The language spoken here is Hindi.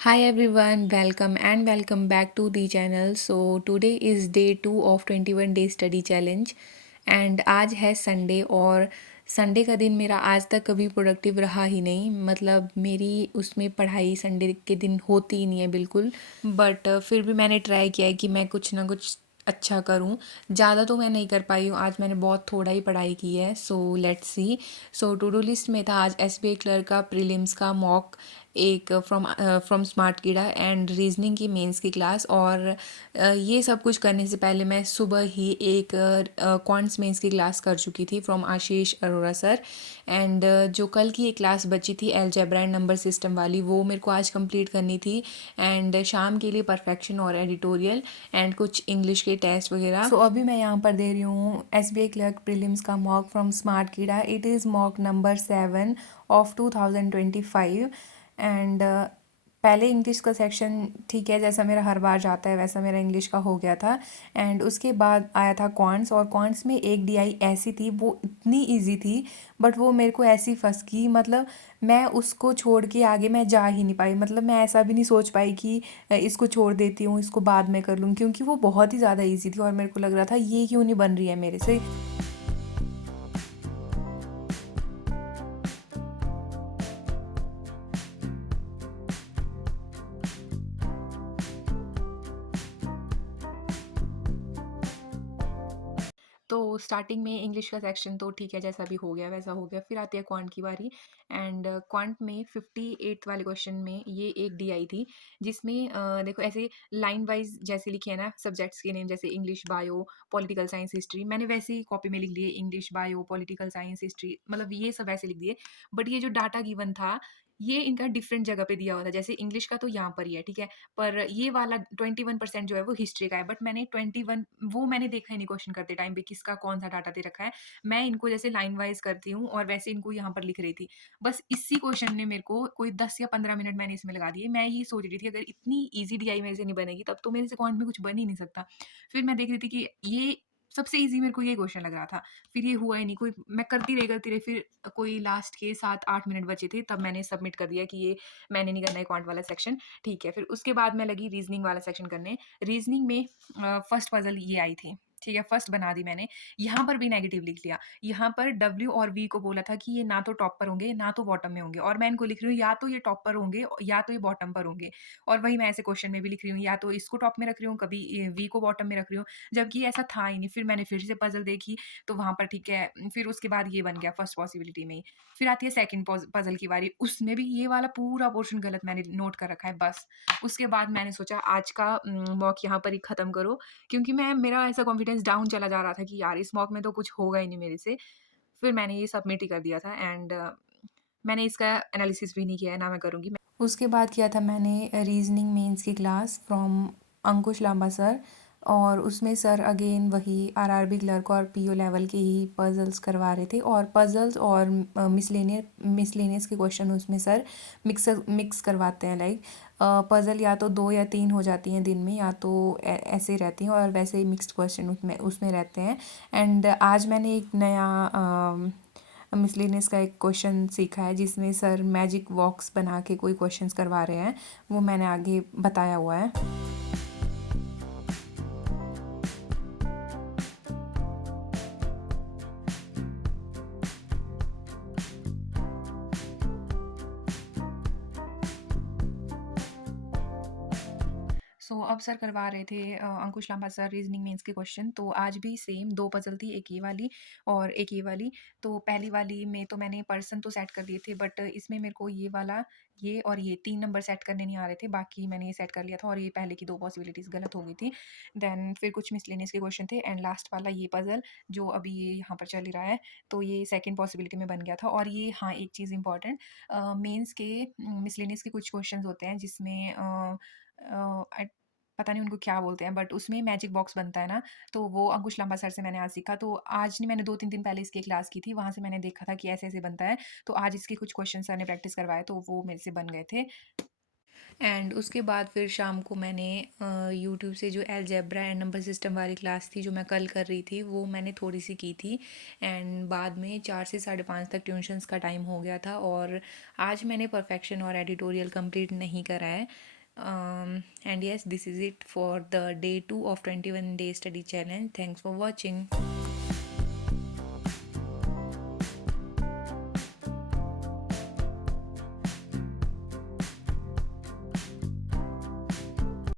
Hi everyone, welcome and welcome back to the channel. So today is day 2 of 21 day study challenge and आज है संडे और संडे का दिन मेरा आज तक कभी प्रोडक्टिव रहा ही नहीं। मतलब मेरी उसमें पढ़ाई संडे के दिन होती ही नहीं है बिल्कुल। बट फिर भी मैंने ट्राई किया है कि मैं कुछ ना कुछ अच्छा करूं। ज़्यादा तो मैं नहीं कर पाई हूँ, आज मैंने बहुत थोड़ा ही पढ़ाई की है। So let's see. So to do list में था आज एसबीआई क्लर्क का प्रीलिम्स का मॉक, एक from smart keeda and reasoning की मेंस की क्लास। और ये सब कुछ करने से पहले मैं सुबह ही एक क्वांट्स मेंस की क्लास कर चुकी थी from Ashish Arora sir. And जो कल की एक क्लास बची थी अलजेब्रा एंड नंबर सिस्टम वाली, वो मेरे को आज कंप्लीट करनी थी। एंड शाम के लिए परफेक्शन और एडिटोरियल एंड कुछ इंग्लिश के टेस्ट वगैरह। सो अभी मैं यहाँ पर दे रही हूँ एसबीआई क्लर्क प्रीलिम्स का मॉक फ्रॉम स्मार्ट कीड़ा। It is mock number 7 of 2025। And पहले इंग्लिश का सेक्शन ठीक है, जैसा मेरा हर बार जाता है वैसा मेरा इंग्लिश का हो गया था। एंड उसके बाद आया था क्वांट्स, और क्वांट्स में एक डीआई ऐसी थी, वो इतनी इजी थी बट वो मेरे को ऐसी फंस गई। मतलब मैं उसको छोड़ के आगे मैं जा ही नहीं पाई। मतलब मैं ऐसा भी नहीं सोच पाई कि इसको छोड़ देती हूँ, इसको बाद में कर लूँ, क्योंकि वो बहुत ही ज़्यादा ईजी थी और मेरे को लग रहा था ये क्यों नहीं बन रही है मेरे से। तो स्टार्टिंग में इंग्लिश का सेक्शन तो ठीक है, जैसा भी हो गया वैसा हो गया। फिर आती है क्वांट की बारी। एंड क्वांट में 58 वाले क्वेश्चन में ये एक डी आई थी, जिसमें देखो ऐसे लाइन वाइज जैसे लिखे हैं ना सब्जेक्ट्स के नेम, जैसे English, bio, political science, history. मैंने वैसे ही कॉपी में लिख लिए English, bio, political science, history, मतलब ये सब ऐसे लिख दिए। बट ये जो डाटा गिवन था ये इनका डिफरेंट जगह पे दिया हुआ था। जैसे इंग्लिश का तो यहाँ पर ही है, ठीक है, पर ये वाला 21% जो है वो हिस्ट्री का है। बट मैंने 21 वो मैंने देखा ही नहीं क्वेश्चन करते टाइम पे किसका कौन सा डाटा दे रखा है। मैं इनको जैसे लाइन वाइज करती हूँ और वैसे इनको यहाँ पर लिख रही थी। बस इसी क्वेश्चन ने मेरे को कोई 10 या 15 मिनट मैंने इसमें लगा दिए। मैं ये सोच रही थी अगर इतनी ईजी डीआई मेरे से नहीं बनेगी तब तो मेरे से क्वांट में कुछ बन ही नहीं सकता। फिर मैं देख रही थी कि ये सबसे ईजी मेरे को ये क्वेश्चन लग रहा था। फिर ये हुआ ही नहीं, कोई मैं करती रही। फिर कोई लास्ट के 7-8 मिनट बचे थे, तब मैंने सबमिट कर दिया कि ये मैंने नहीं करना है क्वांट वाला सेक्शन। ठीक है, फिर उसके बाद मैं लगी रीजनिंग वाला सेक्शन करने। रीजनिंग में फर्स्ट पजल ये आई थी, ठीक है, फर्स्ट बना दी मैंने। यहाँ पर भी नेगेटिव लिख लिया। यहाँ पर डब्ल्यू और वी को बोला था कि ये ना तो टॉप पर होंगे ना तो बॉटम में होंगे, और मैं इनको लिख रही हूँ या तो ये टॉप पर होंगे या तो ये बॉटम पर होंगे। और वही मैं ऐसे क्वेश्चन में भी लिख रही हूँ, या तो इसको टॉप में रख रही हूँ, कभी वी को बॉटम में रख रही हूँ, जबकि ऐसा था ही नहीं। फिर मैंने फिर से पजल देखी तो वहां पर ठीक है, फिर उसके बाद ये बन गया फर्स्ट पॉसिबिलिटी में ही। फिर आती है सेकंड पजल की बारी, उसमें भी ये वाला पूरा पोर्शन गलत मैंने नोट कर रखा है। बस उसके बाद मैंने सोचा आज का मॉक यहाँ पर ही खत्म करो, क्योंकि मैं मेरा ऐसा कॉन्फिडेंस डाउन चला जा रहा था कि यार इस मॉक में तो कुछ होगा ही नहीं मेरे से। फिर मैंने ये सबमिट ही कर दिया था। एंड मैंने इसका एनालिसिस भी नहीं किया है, ना मैं करूँगी। उसके बाद किया था मैंने रीजनिंग मेंस की class from Ankush Lamba sir, और उसमें सर अगेन वही आरआरबी क्लर्क और पीओ लेवल के ही पजल्स करवा रहे थे। और पजल्स और मिसलेनियस के क्वेश्चन उसमें सर मिक्स करवाते हैं। लाइक पजल या तो 2 या 3 हो जाती हैं दिन में, या तो ऐसे रहती हैं, और वैसे ही मिक्स्ड क्वेश्चन उसमें उसमें रहते हैं। एंड आज मैंने एक नया मिसलेनियस का एक क्वेश्चन सीखा है, जिसमें सर मैजिक बॉक्स बना के कोई क्वेश्चंस करवा रहे हैं, वो मैंने आगे बताया हुआ है। अब सर करवा रहे थे अंकुश लांबा सर रीजनिंग मेंस के क्वेश्चन। तो आज भी सेम 2 पजल थी, एक ये वाली और एक ये वाली। तो पहली वाली में तो मैंने पर्सन तो सेट कर दिए थे, बट इसमें मेरे को ये वाला, ये और ये 3 नंबर सेट करने नहीं आ रहे थे। बाकी मैंने ये सेट कर लिया था और ये पहले की 2 पॉसिबिलिटीज़ गलत हो गई थी। देन फिर कुछ मिसलेनियस के क्वेश्चन थे, एंड लास्ट वाला ये पजल जो अभी ये यहाँ पर चल ही रहा है, तो ये सेकंड पॉसिबिलिटी में बन गया था। और ये हाँ, एक चीज़ इम्पॉर्टेंट, मेंस के मिसलेनियस के कुछ क्वेश्चंस होते हैं जिसमें पता नहीं उनको क्या बोलते हैं, बट उसमें मैजिक बॉक्स बनता है ना, तो वो अंकुश लांबा सर से मैंने आज सीखा। तो आज नहीं, मैंने 2-3 दिन पहले इसकी क्लास की थी, वहाँ से मैंने देखा था कि ऐसे-ऐसे बनता है। तो आज इसके कुछ क्वेश्चन सर ने प्रैक्टिस करवाए तो वो मेरे से बन गए थे। एंड उसके बाद फिर शाम को मैंने यूट्यूब से जो अलजेब्रा एंड नंबर सिस्टम वाली क्लास थी जो मैं कल कर रही थी वो मैंने थोड़ी सी की थी। एंड बाद में 4 से 5:30 तक ट्यूशन्स का टाइम हो गया था और आज मैंने परफेक्शन और एडिटोरियल कंप्लीट नहीं करा है। And yes, this is it for the day 2 of 21 day study challenge. Thanks for watching.